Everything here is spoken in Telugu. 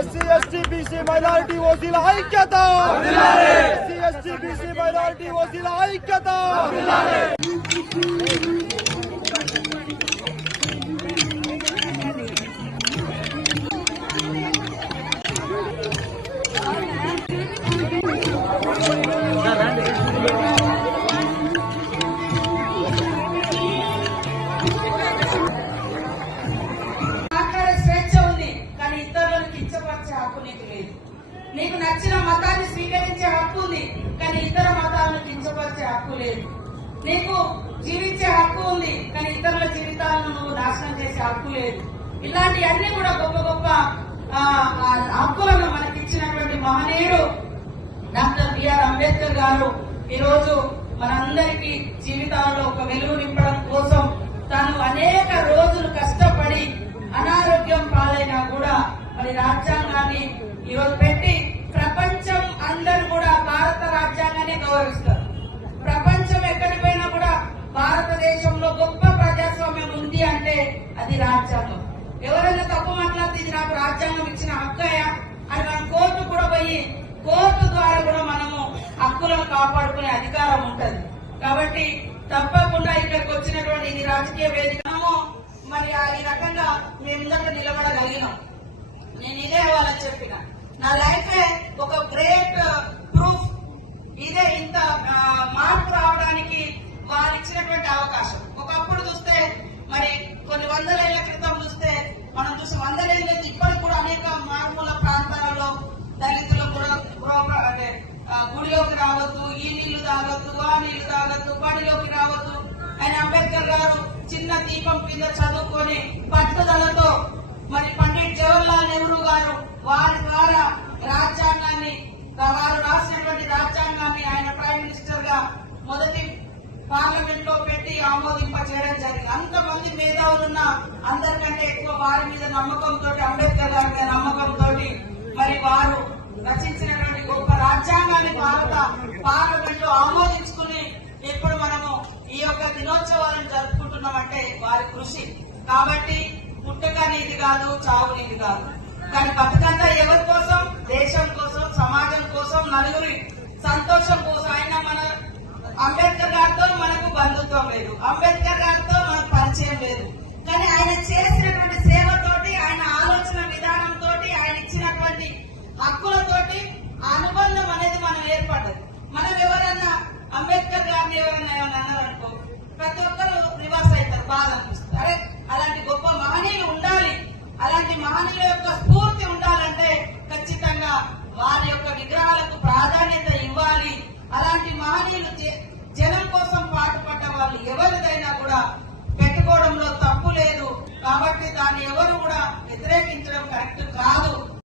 ఎస్సీ ఎస్టీ బీసీ మైనారిటీ ఓసీల ఐక్యత, ఎస్సీ ఎస్టీ బీసీ మైనారిటీ ఓసీల ఐక్యత. నీకు నచ్చిన మతాన్ని స్వీకరించే హక్కు ఉంది, కానీ ఇతర మతాలను కించపరిచే హక్కు లేదు. నీకు జీవించే హక్కు ఉంది, కానీ ఇతరుల జీవితాలను నువ్వు నాశనం చేసే హక్కు లేదు. ఇలాంటివన్నీ కూడా గొప్ప గొప్ప హక్కులను మనకిచ్చినటువంటి మహనీయుడు డాక్టర్ బిఆర్ అంబేద్కర్ గారు ఈరోజు మనందరికీ జీవితాల్లో ఒక వెలుగు నింపడం కోసం తాను అనేక రోజులు కష్టపడి అనారోగ్యం పాలైనా కూడా మరి రాజ్యాంగాన్ని ఈరోజు పెట్టి ప్రపంచం అందరూ కూడా భారత రాజ్యాంగాన్ని గౌరవిస్తారు. ప్రపంచం ఎక్కడికి పోయినా కూడా భారతదేశంలో గొప్ప ప్రజాస్వామ్యం ఉంది అంటే అది రాజ్యాంగం. ఎవరైనా తప్పు మాట్లాడితే ఇది నాకు రాజ్యాంగం ఇచ్చిన హక్కయ్యా అని మనం కోర్టు కూడా పోయి కోర్టు ద్వారా కూడా మనము హక్కులను కాపాడుకునే అధికారం ఉంటది. కాబట్టి తప్పకుండా ఇక్కడికి వచ్చినటువంటి ఇది రాజకీయ వేదిక మరి ఈ రకంగా మేముందట నిలబడగలిగినాం. నేను ఇదే వాళ్ళకి చెప్పిన నా లైఫే ఒక గ్రేట్ ప్రూఫ్. ఇదే ఇంత మార్పు రావడానికి వారు ఇచ్చినటువంటి అవకాశం. ఒకప్పుడు చూస్తే మరి కొన్ని వందలేళ్ల క్రితం చూస్తే మనం చూసి వందలేళ్ళ ఇప్పటికి కూడా అనేక మారుమూల ప్రాంతాలలో దళితులు కూడా అంటే గుడిలోకి రావద్దు, ఈ నీళ్లు తాగొద్దు, ఆ నీళ్లు తాగొద్దు, బడిలోకి రావద్దు. ఆయన అంబేద్కర్ గారు చిన్న దీపం కింద చదువుకొని పట్టుదలతో మరి పండిట్ జవహర్లాల్ నెహ్రూ గారు వారి ద్వారా రాజ్యాంగాన్ని వారు రాసినటువంటి రాజ్యాంగాన్ని ఆయన ప్రైమ్ మినిస్టర్ గా మొదటి పార్లమెంట్ లో పెట్టి ఆమోదింప చేయడం జరిగింది. అంతమంది మేధావులున్న అందరికంటే ఎక్కువ వారి మీద నమ్మకంతో అంబేద్కర్ గారి మీద నమ్మకంతో మరి వారు రచించినటువంటి గొప్ప రాజ్యాంగాన్ని భారత పార్లమెంట్ లో ఆమోదించుకుని ఇప్పుడు మనము ఈ యొక్క దినోత్సవాలను జరుపుకుంటున్నామంటే వారి కృషి. కాబట్టి పుట్టక నీది కాదు, చావు నీది కాదు, కానీ బతుకంతా ఎవరి కోసం? దేశం కోసం, సమాజం కోసం, నలుగురి సంతోషం కోసం. ఆయన మన అంబేద్కర్ గారితో మనకు బంధుత్వం లేదు, అంబేద్కర్ గారితో మనకు పరిచయం లేదు, కానీ ఆయన చేసినటువంటి సేవతోటి, ఆయన ఆలోచన విధానంతో, ఆయన ఇచ్చినటువంటి హక్కులతోటి అనుబంధం అనేది మనం ఏర్పడ్డది. మనం ఎవరన్నా అంబేద్కర్ గారిని ఎవరన్నా ఏమన్నా అన్నారనుకో ప్రతి ఒక్కరు రివర్స్ అవుతారు, బాధ అనిపిస్తుంది. అరే అలాంటి గొప్ప మహనీయులు ఉండాలి, అలాంటి మహనీయుల యొక్క స్ఫూర్తి ఉండాలంటే ఖచ్చితంగా వారి యొక్క విగ్రహాలకు ప్రాధాన్యత ఇవ్వాలి. అలాంటి మహనీయులు జనం కోసం పాటుపడ్డ వాళ్ళు ఎవరిదైనా కూడా పెట్టుకోవడంలో తప్పు లేదు. కాబట్టి దాన్ని ఎవరు కూడా వ్యతిరేకించడం కరెక్ట్ కాదు.